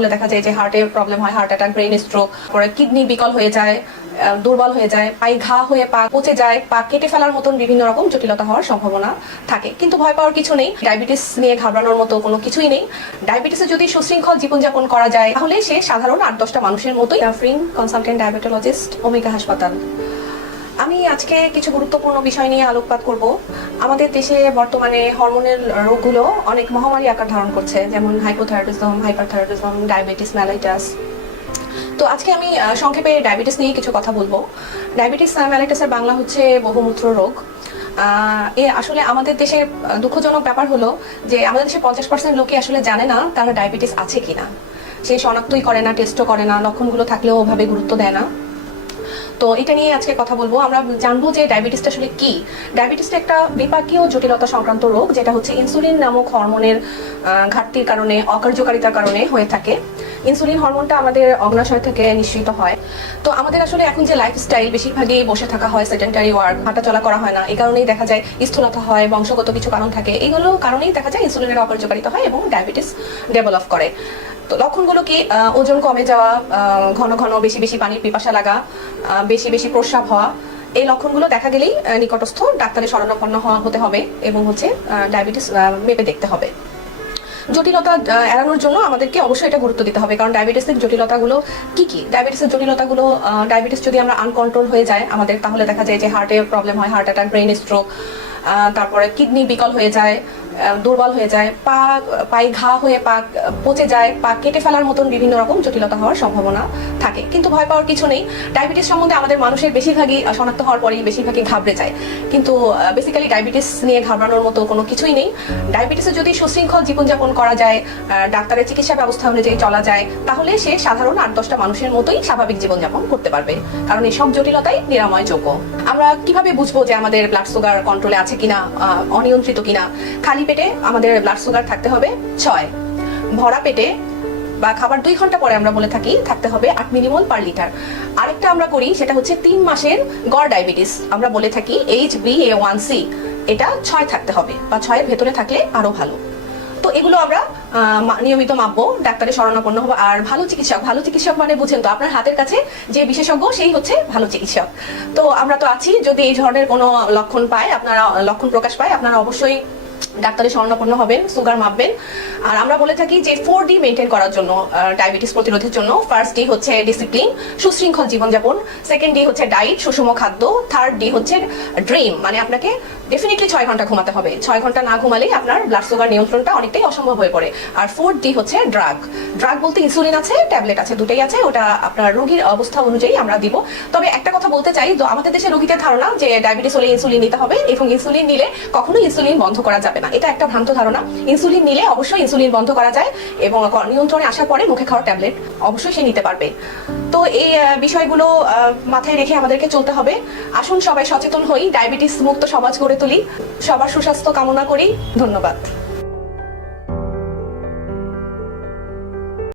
বলে দেখা যায় যে হার্টের প্রবলেম হয়, হার্ট অ্যাটাক, ব্রেন স্ট্রোক, পরে কিডনি বিকল হয়ে যায়, দুর্বল হয়ে যায়, পায়ে ঘা হয়ে পা পচে যায়, পা কেটে ফেলার মতন বিভিন্ন রকম জটিলতা হওয়ার সম্ভাবনা থাকে। কিন্তু ভয় পাওয়ার কিছু নেই, ডায়াবেটিস নিয়ে ঘাবড়ানোর মতো কোনো কিছুই নেই। ডায়াবেটিসে যদি সুশৃঙ্খল জীবনযাপন করা যায় তাহলে সে সাধারণ 8-10টা মানুষের মতোই। আফরিন, কনসালটেন্ট ডায়াবেটোলজিস্ট, ওমেগা হাসপাতাল। আমি আজকে কিছু গুরুত্বপূর্ণ বিষয় নিয়ে আলোকপাত করব। আমাদের দেশে বর্তমানে হরমোনাল রোগগুলো অনেক মহামারী আকার ধারণ করছে, যেমন হাইপোথাইরয়েডিজম, হাইপারথাইরয়েডিজম, ডায়াবেটিস মেলাইটাস। তো আজকে আমি সংক্ষেপে ডায়াবেটিস নিয়ে কিছু কথা বলবো। ডায়াবেটিস মেলাইটাসের বাংলা হচ্ছে বহুমূত্র রোগ। আসলে আমাদের দেশে দুঃখজনক ব্যাপার হলো যে আমাদের দেশে 50% লোকই আসলে জানে না তারা ডায়াবেটিস আছে কিনা। সে শনাক্তই করে না, টেস্টও করে না, লক্ষণগুলো থাকলেও ওভাবে গুরুত্ব দেয় না। তো এটা নিয়ে আজকে কথা বলবো। আমরা জানবো যে ডায়াবেটিসটা আসলে কি। ডায়াবেটিসটা একটা বিপাকীয় জটিলতা সংক্রান্ত রোগ, যেটা হচ্ছে ইনসুলিন নামক হরমোনের ঘাটতির কারণে, অকার্যকারিতার কারণে হয়ে থাকে। ইনসুলিন হরমোনটা আমাদের অগ্নাশয় থেকে নিঃসৃত হয়। তো আমাদের আসলে এখন যে লাইফস্টাইল, বেশিরভাগই বসে থাকা হয়, সেডেন্টারি ওয়ার্ক, হাঁটাচলা করা হয় না, এই কারণেই দেখা যায় স্থূলতা হয়, বংশগত কিছু কারণ থাকে, এগুলো কারণেই দেখা যায় ইনসুলিনের অকার্যকারিতা হয় এবং ডায়াবেটিস ডেভেলপ করে। তো লক্ষণগুলো কি? ওজন কমে যাওয়া, ঘন ঘন বেশি বেশি পানির পিপাসা লাগা, বেশি বেশি প্রস্রাব হওয়া, এই লক্ষণগুলো দেখা গেলেই নিকটস্থ ডাক্তারের শরণাপন্ন হতে হবে এবং হচ্ছে ডায়াবেটিস মেপে দেখতে হবে। জটিলতা এড়ানোর জন্য আমাদেরকে অবশ্যই এটা গুরুত্ব দিতে হবে, কারণ ডায়াবেটিসের জটিলতাগুলো কি কি? ডায়াবেটিসের জটিলতাগুলো, ডায়াবেটিস যদি আমরা আনকন্ট্রোল হয়ে যায় আমাদের, তাহলে দেখা যায় যে হার্টের প্রবলেম হয়, হার্ট অ্যাটাক, ব্রেন স্ট্রোক, তারপরে কিডনি বিকল হয়ে যায়, দুর্বল হয়ে যায়, পায়ে ঘা হয়ে পা পচে যায়, পা কেটে ফেলার মতন বিভিন্ন রকম জটিলতা হওয়ার সম্ভাবনা থাকে। কিন্তু ভয় পাওয়ার কিছু নেই। ডায়াবেটিস সম্বন্ধে আমাদের মানুষের বেশিরভাগই শনাক্ত হওয়ার পরেই বেশিরভাগই ঘাবড়ে যায়, কিন্তু বেসিক্যালি ডায়াবেটিস নিয়ে ঘাবড়ানোর মতো কোনো কিছুই নেই। ডায়াবেটিসে যদি সুশৃঙ্খল জীবনযাপন করা যায়, ডাক্তারের চিকিৎসা ব্যবস্থা অনুযায়ী চলা যায়, তাহলে সে সাধারণ 8-10টা মানুষের মতোই স্বাভাবিক জীবনযাপন করতে পারবে, কারণ এই সব জটিলতাই নিরাময়যোগ্য। আমরা কিভাবে বুঝবো যে আমাদের ব্লাড সুগার কন্ট্রোলে আছে কিনা, অনিয়ন্ত্রিত কিনা? খালি পেটে আমাদের ব্লাড সুগার থাকতে হবে 6, ভরা পেটে বা খাবার 2 ঘন্টা পরে আমরা বলে থাকি থাকতে হবে 8 মিলিমোল পার লিটার। আরেকটা আমরা করি, সেটা হচ্ছে 3 মাসের গড় ডায়াবেটিস, আমরা বলে থাকি HbA1c, এটা 6 থাকতে হবে, বা 6-এর ভেতরে থাকলে আরো ভালো। তো এগুলো আমরা নিয়মিত মাপবো, ডাক্তারের শরণাপন্ন হবো। আর ভালো চিকিৎসক মানে বুঝেন তো, আপনার হাতের কাছে যে বিশেষজ্ঞ সেই হচ্ছে ভালো চিকিৎসক। তো আমরা তো আছি, যদি এই ধরনের কোনো লক্ষণ প্রকাশ পায়, আপনারা অবশ্যই ডাক্তারের শরণাপন্ন হবেন, সুগার মাপবেন। আর আমরা বলে থাকি যে 4D মেনটেন করার জন্য, ডায়াবেটিস প্রতিরোধের জন্য, ফার্স্ট ডি হচ্ছে ডিসিপ্লিন, সুশৃঙ্খল জীবনযাপন, সেকেন্ড ডি হচ্ছে ডায়েট, সুষম খাদ্য, থার্ড ডি হচ্ছে ড্রিম, মানে আপনাকে ডেফিনেটলি 6 ঘন্টা ঘুমাতে হবে। 6 ঘন্টা না ঘুমালেই আপনার ব্লাড সুগার নিয়ন্ত্রণটা অনেকটাই অসম্ভব হয়ে পড়ে। আর ফোর্থ ডি হচ্ছে ড্রাগ বলতে ইনসুলিন আছে, ট্যাবলেট আছে, দুটোই আছে, ওটা আপনার রোগীর অবস্থা অনুযায়ী আমরা দিব। তবে একটা কথা বলতে চাই, তো আমাদের দেশে রোগীদের ধারণা যে ডায়াবেটিস হলে ইনসুলিন নিতে হবে এবং ইনসুলিন নিলে কখনোই ইনসুলিন বন্ধ করা যাবে না, এটা একটা ভ্রান্ত ধারণা। ইনসুলিন নিলে অবশ্যই ইনসুলিন বন্ধ করা যায় এবং নিয়ন্ত্রণে আসার পরে মুখে খাওয়ার ট্যাবলেট অবশ্যই সে নিতে পারবে। তো এই বিষয়গুলো মাথায় রেখে আমাদেরকে চলতে হবে। আসুন সবাই সচেতন হই, ডায়াবেটিস মুক্ত সমাজ গড়ে তুলি। সবার সুস্বাস্থ্য কামনা করি। ধন্যবাদ।